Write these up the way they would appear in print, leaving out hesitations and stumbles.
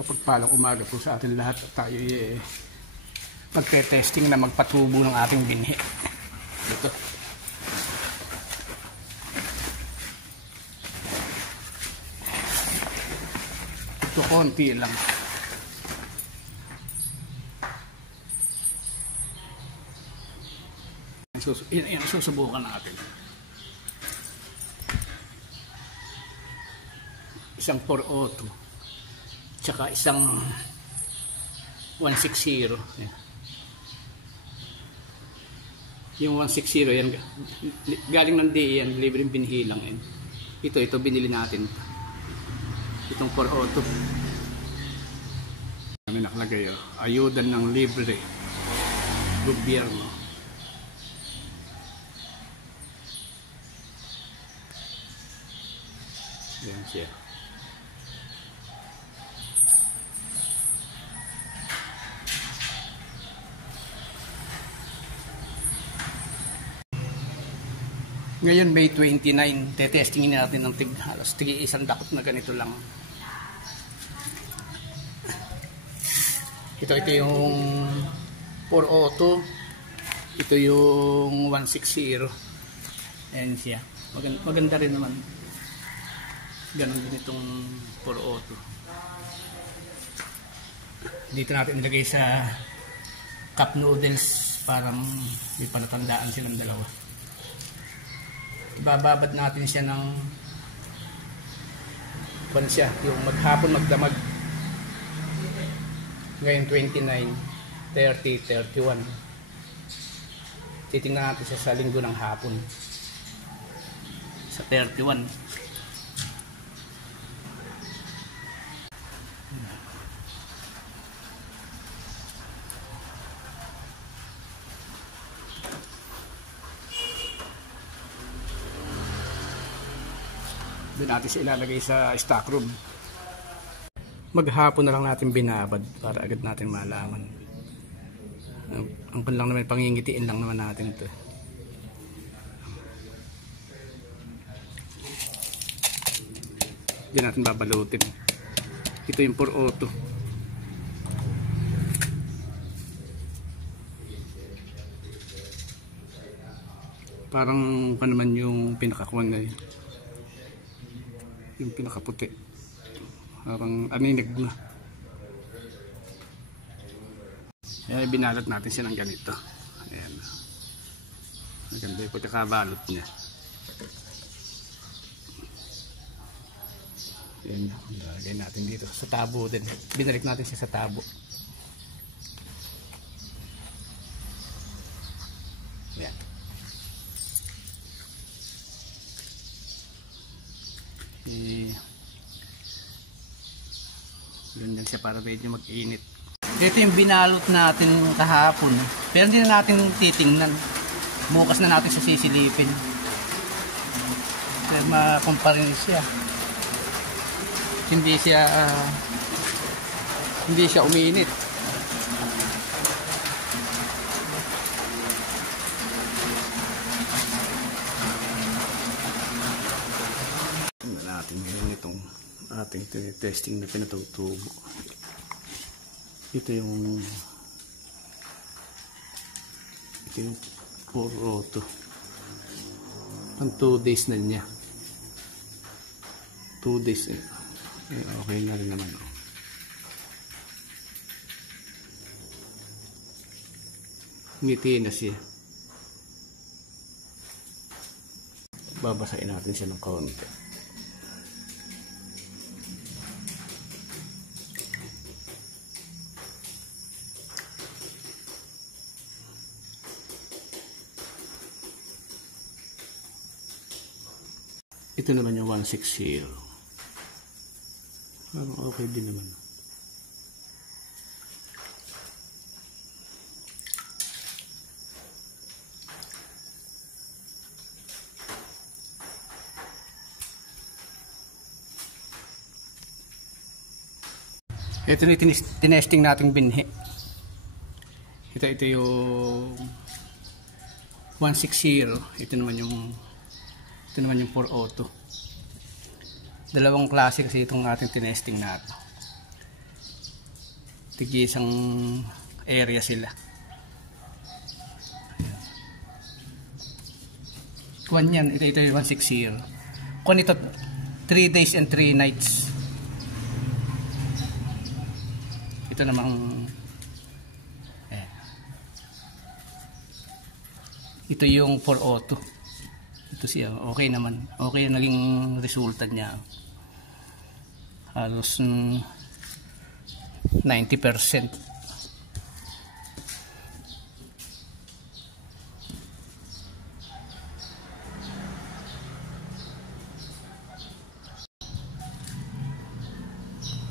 Mapagpalang umaga po sa atin lahat at tayo magte-testing na magpatubo ng ating binhi. Ito. Ito konti lang. Yan susubukan natin. Isang 402 tsaka isang 160. Yung 160 yan galing ng DE yan, libreng binhi lang yan. Ito binili natin. Itong 402 may nakalagay ayuda ng libre gobyerno. Yan siya. Ngayon May 29, tetestingin natin ng halos isang dakot na ganito lang. Ito yung 402, ito yung 160. Ayan siya. Maganda rin naman. Ganon din itong 402. Dito natin ilagay sa cup noodles para may palatandaan silang dalawa. Ibababad natin siya ng yung maghapon magdamag. Ngayon 29, 30, 31. Titingnan natin siya sa linggo ng hapon. Sa 31. Doon natin siya ilalagay sa stock room. Maghapon na lang natin binabad para agad natin malaman. Ang pan lang naman, pangingitiin lang naman natin ito. Hindi natin babalutin. Ito yung 402. Parang pa naman yung pinakakuan na yun. Yung pinakaputi. Parang aninig na. Kaya binalat natin siya ng ganito. Ayan. Maganda yung pagkakabalot niya. Ayan. Lagay natin dito. Sa tabo din. Binalik natin siya sa tabo. Ayan. Yun lang siya para medyo mag-init. Ito yung binalot natin kahapon, pero hindi na natin titingnan. Bukas na natin sa sisilipin para makumpara siya. Hindi siya uminit. Tingnan natin ngayon itong ating testing na pinatutubo. Ito yung 402. Ang 2 days na niya. 2 days okay na rin naman. Ngiti na siya. Babasahin natin siya ng kaunti. Ito naman yung 160. Okay din naman. Ito na tinesting nating binhi. Ito yung 160. Ito naman yung 402. Dalawang klase kasi itong ating tinesting natin. Tigi isang area sila. Kuwan yan, ito yung 160. Kuwan ito 3 days and 3 nights. Ito namang ito yung 402. Ito siya, okay naman. Okay naging resulta niya. Halos 90%.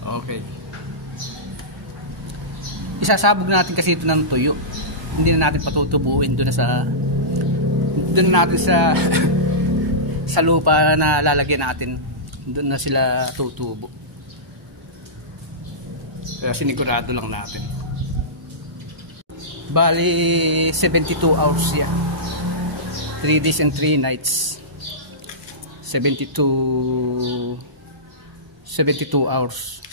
Okay. Isasabog natin kasi ito ng tuyo. Hindi na natin patutubuin doon natin sa sa lupa na lalagyan natin. Doon na sila tutubo. Kaya sinigurado lang natin. Bali 72 hours yan. 3 days and 3 nights. 72 hours.